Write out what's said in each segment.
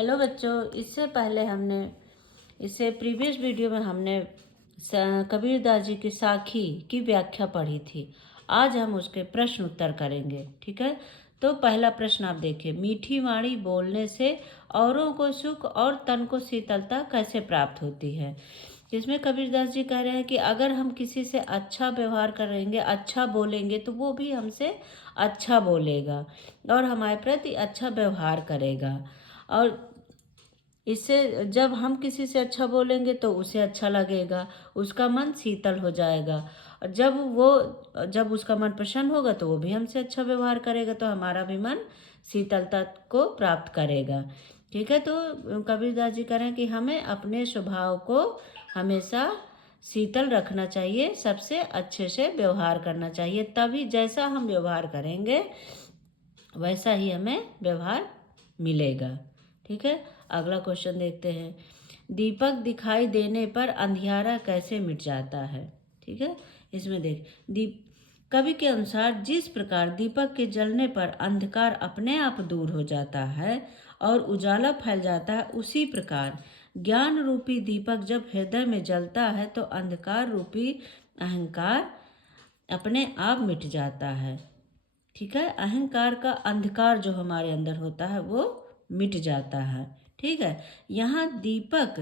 Hello बच्चों, इससे previous video में हमने कबीरदास जी की साखी की व्याख्या पढ़ी थी। आज हम उसके प्रश्न उत्तर करेंगे। ठीक है, तो पहला प्रश्न आप देखिए, मीठी वाणी बोलने से औरों को सुख और तन को शीतलता कैसे प्राप्त होती है। जिसमें कबीरदास जी कह रहे हैं कि अगर हम किसी से अच्छा व्यवहार करेंगे, अच्छा बोलेंगे, तो वो भी हमसे अच्छा बोलेगा और हमारे प्रति अच्छा व्यवहार करेगा। और इससे जब हम किसी से अच्छा बोलेंगे तो उसे अच्छा लगेगा, उसका मन शीतल हो जाएगा। और जब उसका मन प्रसन्न होगा तो वो भी हमसे अच्छा व्यवहार करेगा, तो हमारा भी मन शीतलता को प्राप्त करेगा। ठीक है, तो कबीरदास जी कह रहे हैं कि हमें अपने स्वभाव को हमेशा शीतल रखना चाहिए, सबसे अच्छे से व्यवहार करना चाहिए, तभी जैसा हम व्यवहार करेंगे वैसा ही हमें व्यवहार मिलेगा। ठीक है, अगला क्वेश्चन देखते हैं, दीपक दिखाई देने पर अंधियारा कैसे मिट जाता है। ठीक है, इसमें देख कवि के अनुसार जिस प्रकार दीपक के जलने पर अंधकार अपने आप दूर हो जाता है और उजाला फैल जाता है, उसी प्रकार ज्ञान रूपी दीपक जब हृदय में जलता है तो अंधकार रूपी अहंकार अपने आप मिट जाता है। ठीक है, अहंकार का अंधकार जो हमारे अंदर होता है वो मिट जाता है। ठीक है, यहाँ दीपक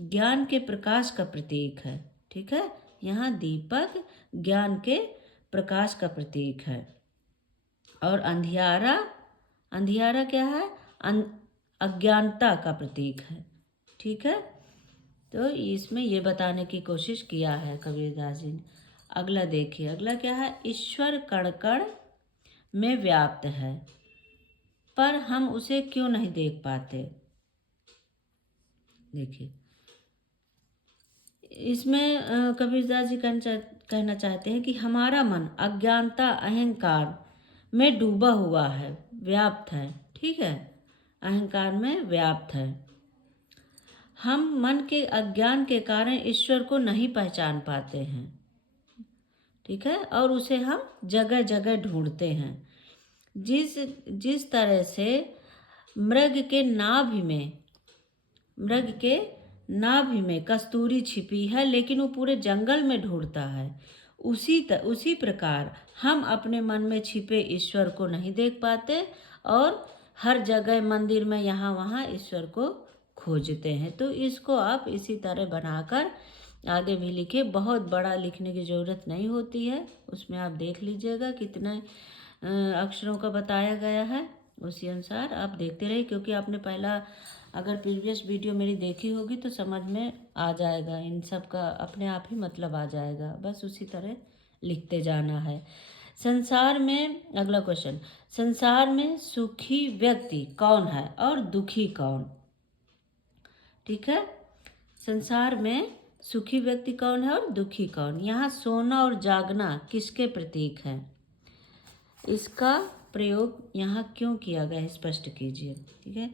ज्ञान के प्रकाश का प्रतीक है। ठीक है, यहाँ दीपक ज्ञान के प्रकाश का प्रतीक है। और अंधियारा, अंधियारा क्या है? अज्ञानता का प्रतीक है। ठीक है, तो इसमें ये बताने की कोशिश किया है कबीरदास जी ने। अगला देखिए, अगला क्या है, ईश्वर कण कण में व्याप्त है पर हम उसे क्यों नहीं देख पाते। देखिए, इसमें कबीरदास जी कहना चाहते हैं कि हमारा मन अज्ञानता अहंकार में डूबा हुआ है, व्याप्त है। ठीक है, अहंकार में व्याप्त है। हम मन के अज्ञान के कारण ईश्वर को नहीं पहचान पाते हैं। ठीक है, और उसे हम जगह जगह ढूंढते हैं। जिस जिस तरह से मृग के नाभि में कस्तूरी छिपी है लेकिन वो पूरे जंगल में ढूंढता है, उसी प्रकार हम अपने मन में छिपे ईश्वर को नहीं देख पाते और हर जगह मंदिर में यहाँ वहाँ ईश्वर को खोजते हैं। तो इसको आप इसी तरह बनाकर आगे भी लिखिए, बहुत बड़ा लिखने की ज़रूरत नहीं होती है। उसमें आप देख लीजिएगा कितने अक्षरों का बताया गया है, उसी अनुसार आप देखते रहिए, क्योंकि आपने पहला अगर प्रीवियस वीडियो मेरी देखी होगी तो समझ में आ जाएगा, इन सब का अपने आप ही मतलब आ जाएगा, बस उसी तरह लिखते जाना है। संसार में, अगला क्वेश्चन, संसार में सुखी व्यक्ति कौन है और दुखी कौन। ठीक है, संसार में सुखी व्यक्ति कौन है और दुखी कौन। यहाँ सोना और जागना किसके प्रतीक है, इसका प्रयोग यहाँ क्यों किया गया है, स्पष्ट कीजिए। ठीक है,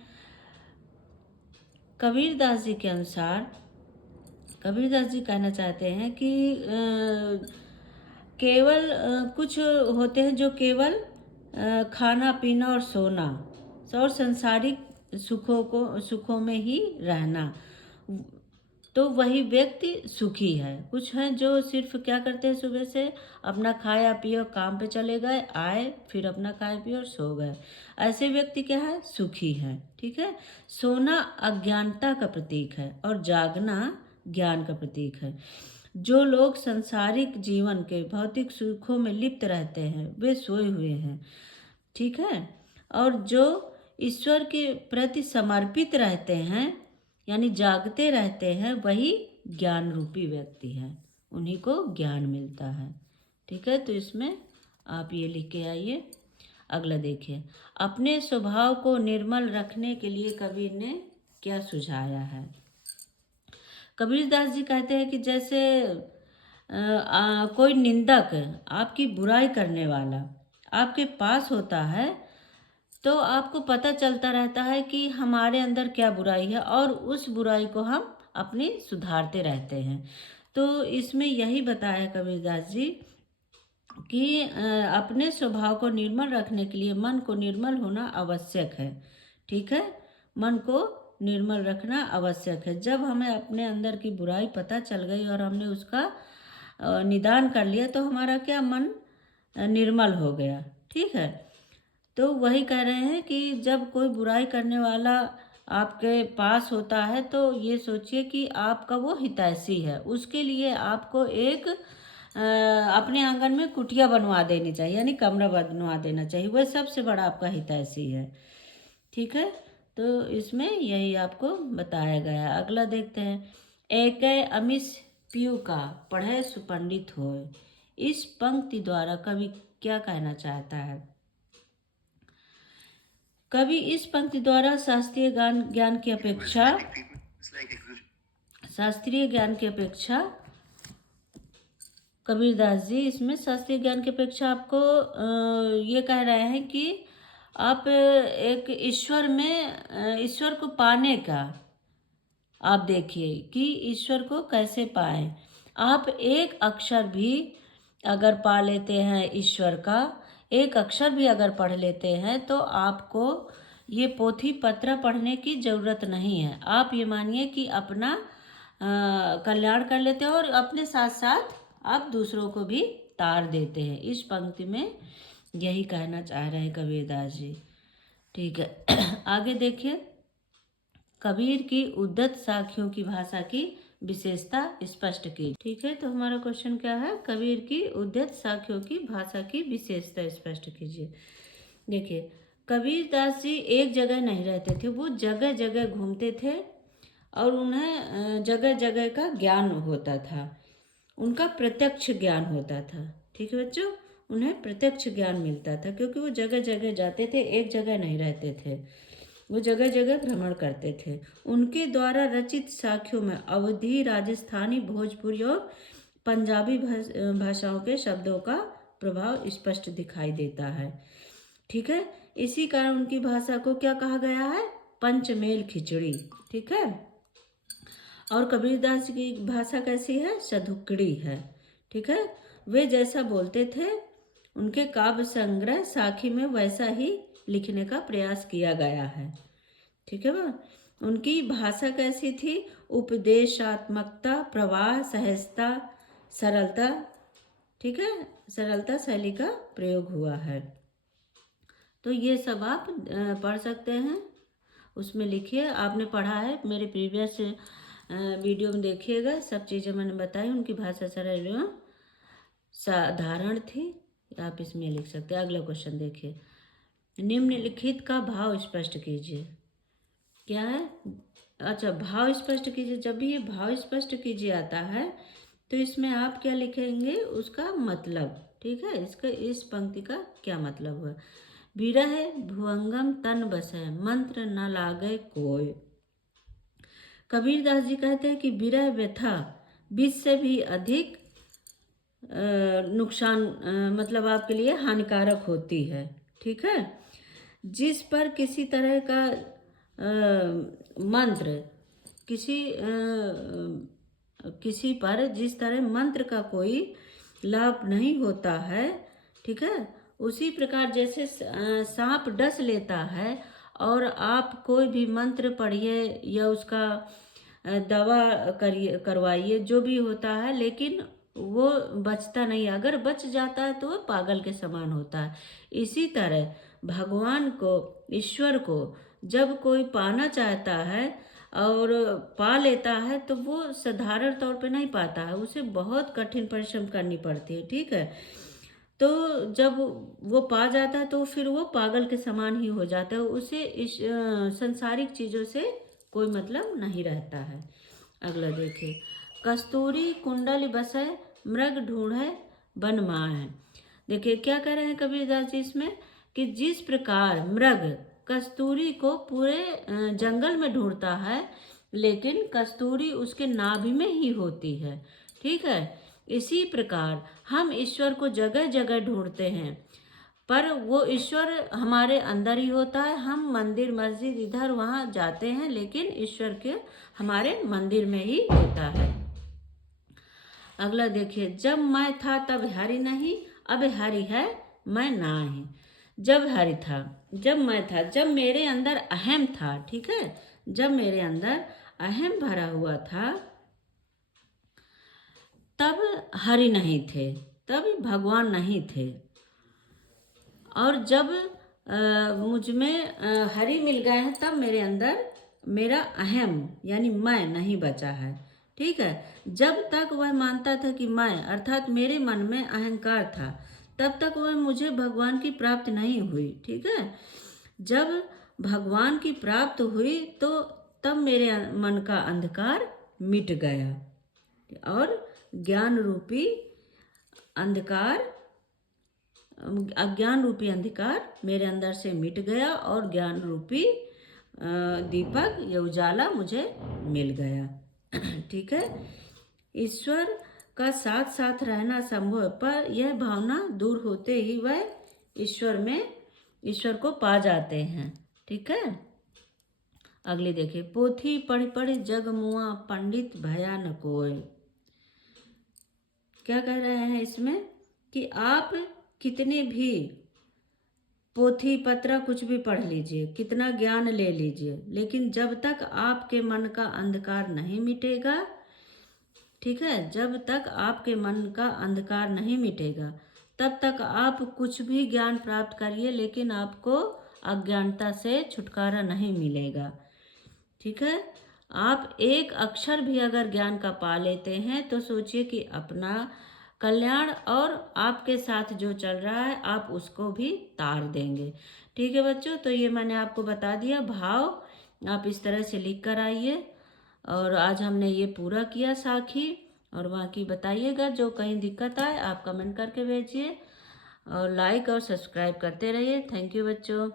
कबीरदास जी के अनुसार कबीरदास जी कहना चाहते हैं कि केवल कुछ होते हैं जो केवल खाना पीना और सोना और संसारिक सुखों में ही रहना, तो वही व्यक्ति सुखी है। कुछ हैं जो सिर्फ क्या करते हैं, सुबह से अपना खाया पिया काम पे चले गए, आए फिर अपना खाए पिए और सो गए, ऐसे व्यक्ति क्या है, सुखी है। ठीक है, सोना अज्ञानता का प्रतीक है और जागना ज्ञान का प्रतीक है। जो लोग सांसारिक जीवन के भौतिक सुखों में लिप्त रहते हैं वे सोए हुए हैं। ठीक है, और जो ईश्वर के प्रति समर्पित रहते हैं यानी जागते रहते हैं, वही ज्ञान रूपी व्यक्ति है, उन्हीं को ज्ञान मिलता है। ठीक है, तो इसमें आप ये लिख के आइए। अगला देखिए, अपने स्वभाव को निर्मल रखने के लिए कबीर ने क्या सुझाया है। कबीरदास जी कहते हैं कि जैसे कोई निंदक, आपकी बुराई करने वाला आपके पास होता है तो आपको पता चलता रहता है कि हमारे अंदर क्या बुराई है और उस बुराई को हम अपनी सुधारते रहते हैं। तो इसमें यही बताया कबीरदास जी कि अपने स्वभाव को निर्मल रखने के लिए मन को निर्मल होना आवश्यक है। ठीक है, मन को निर्मल रखना आवश्यक है। जब हमें अपने अंदर की बुराई पता चल गई और हमने उसका निदान कर लिया तो हमारा क्या मन निर्मल हो गया। ठीक है, तो वही कह रहे हैं कि जब कोई बुराई करने वाला आपके पास होता है तो ये सोचिए कि आपका वो हितैषी है, उसके लिए आपको एक अपने आंगन में कुटिया बनवा देनी चाहिए, यानी कमरा बनवा देना चाहिए। वह सबसे बड़ा आपका हितैषी है। ठीक है, तो इसमें यही आपको बताया गया है। अगला देखते हैं। एक अमिस पीयू का पढ़े सुपंडित होए। इस पंक्ति द्वारा कवि क्या कहना चाहता है? कवि इस पंक्ति द्वारा शास्त्रीय ज्ञान की अपेक्षा कबीरदास जी इसमें शास्त्रीय ज्ञान की अपेक्षा आपको ये कह रहे हैं कि आप एक ईश्वर को पाने का आप देखिए कि ईश्वर को कैसे पाएं। आप एक अक्षर भी अगर पा लेते हैं ईश्वर का, एक अक्षर भी अगर पढ़ लेते हैं तो आपको ये पोथी पत्र पढ़ने की ज़रूरत नहीं है। आप ये मानिए कि अपना कल्याण कर लेते हैं और अपने साथ साथ आप दूसरों को भी तार देते हैं। इस पंक्ति में यही कहना चाह रहे हैं कबीरदास जी। ठीक है, आगे देखिए। कबीर की उद्धत साखियों की भाषा की विशेषता स्पष्ट की। ठीक है, तो हमारा क्वेश्चन क्या है? कबीर की उद्धत साखियों की भाषा की विशेषता स्पष्ट कीजिए। देखिए, कबीरदास जी एक जगह नहीं रहते थे, वो जगह जगह घूमते थे और उन्हें जगह जगह का ज्ञान होता था, उनका प्रत्यक्ष ज्ञान होता था। ठीक है बच्चों, उन्हें प्रत्यक्ष ज्ञान मिलता था क्योंकि वो जगह जगह जाते थे, एक जगह नहीं रहते थे, वो जगह जगह भ्रमण करते थे। उनके द्वारा रचित साखियों में अवधी, राजस्थानी, भोजपुरी और पंजाबी भाषाओं के शब्दों का प्रभाव स्पष्ट दिखाई देता है। ठीक है, इसी कारण उनकी भाषा को क्या कहा गया है? पंचमेल खिचड़ी। ठीक है, और कबीरदास की भाषा कैसी है? सधुकड़ी है। ठीक है, वे जैसा बोलते थे उनके काव्य संग्रह साखी में वैसा ही लिखने का प्रयास किया गया है। ठीक है बा, उनकी भाषा कैसी थी? उपदेशात्मकता, प्रवाह, सहजता, सरलता। ठीक है, सरलता शैली का प्रयोग हुआ है। तो ये सब आप पढ़ सकते हैं, उसमें लिखिए। आपने पढ़ा है, मेरे प्रीवियस वीडियो में देखिएगा, सब चीज़ें मैंने बताई। उनकी भाषा सरल एवं साधारण थी, आप इसमें लिख सकते हैं। अगला क्वेश्चन देखिए। निम्नलिखित का भाव स्पष्ट कीजिए। क्या है? अच्छा, भाव स्पष्ट कीजिए। जब भी ये भाव स्पष्ट कीजिए आता है तो इसमें आप क्या लिखेंगे? उसका मतलब। ठीक है, इसका इस पंक्ति का क्या मतलब हुआ? विरह भुवंगम तन बसै, मंत्र न लागे कोय। कबीरदास जी कहते हैं कि विरह व्यथा विष से भी अधिक नुकसान मतलब आपके लिए हानिकारक होती है। ठीक है, जिस पर किसी तरह का मंत्र किसी पर जिस तरह मंत्र का कोई लाभ नहीं होता है। ठीक है, उसी प्रकार जैसे सांप डस लेता है और आप कोई भी मंत्र पढ़िए या उसका दवा करवाइए, जो भी होता है, लेकिन वो बचता नहीं। अगर बच जाता है तो वो पागल के समान होता है। इसी तरह भगवान को, ईश्वर को जब कोई पाना चाहता है और पा लेता है तो वो साधारण तौर पे नहीं पाता है, उसे बहुत कठिन परिश्रम करनी पड़ती है। ठीक है, तो जब वो पा जाता है तो फिर वो पागल के समान ही हो जाता है, उसे इस संसारिक चीज़ों से कोई मतलब नहीं रहता है। अगला देखिए। कस्तूरी कुंडल बसै, मृग ढूंढे बन माहे। देखिए क्या कह रहे हैं कबीरदास जी इसमें, कि जिस प्रकार मृग कस्तूरी को पूरे जंगल में ढूंढता है, लेकिन कस्तूरी उसके नाभि में ही होती है। ठीक है, इसी प्रकार हम ईश्वर को जगह जगह ढूंढते हैं, पर वो ईश्वर हमारे अंदर ही होता है। हम मंदिर मस्जिद इधर वहाँ जाते हैं, लेकिन ईश्वर के हमारे मंदिर में ही होता है। अगला देखिए। जब मैं था तब हरि नहीं, अब हरि है मैं नाही। जब हरि था, जब मैं था, जब मेरे अंदर अहम था। ठीक है, जब मेरे अंदर अहम भरा हुआ था तब हरि नहीं थे, तब भगवान नहीं थे। और जब मुझ में हरि मिल गए हैं तब मेरे अंदर मेरा अहम यानी मैं नहीं बचा है। ठीक है। जब तक वह मानता था कि मैं अर्थात मेरे मन में अहंकार था तब तक वह मुझे भगवान की प्राप्ति नहीं हुई। ठीक है। जब भगवान की प्राप्त हुई तो तब मेरे मन का अंधकार मिट गया और ज्ञान रूपी अंधकार अज्ञान रूपी अंधकार मेरे अंदर से मिट गया और ज्ञान रूपी दीपक या उजाला मुझे मिल गया। ठीक है। ईश्वर का साथ साथ रहना संभव है पर यह भावना दूर होते ही वह ईश्वर को पा जाते हैं। ठीक है। अगली देखिए, पोथी पढ़ पढ़ जग मुआ पंडित भया न कोय। क्या कह रहे हैं इसमें कि आप कितने भी पोथी पत्र कुछ भी पढ़ लीजिए, कितना ज्ञान ले लीजिए, लेकिन जब तक आपके मन का अंधकार नहीं मिटेगा, ठीक है, जब तक आपके मन का अंधकार नहीं मिटेगा तब तक आप कुछ भी ज्ञान प्राप्त करिए लेकिन आपको अज्ञानता से छुटकारा नहीं मिलेगा। ठीक है। आप एक अक्षर भी अगर ज्ञान का पा लेते हैं तो सोचिए कि अपना कल्याण और आपके साथ जो चल रहा है आप उसको भी तार देंगे। ठीक है बच्चों, तो ये मैंने आपको बता दिया। भाव आप इस तरह से लिख कर आइए। और आज हमने ये पूरा किया साखी, और बाकी बताइएगा जो कहीं दिक्कत आए आप कमेंट करके भेजिए और लाइक और सब्सक्राइब करते रहिए। थैंक यू बच्चों।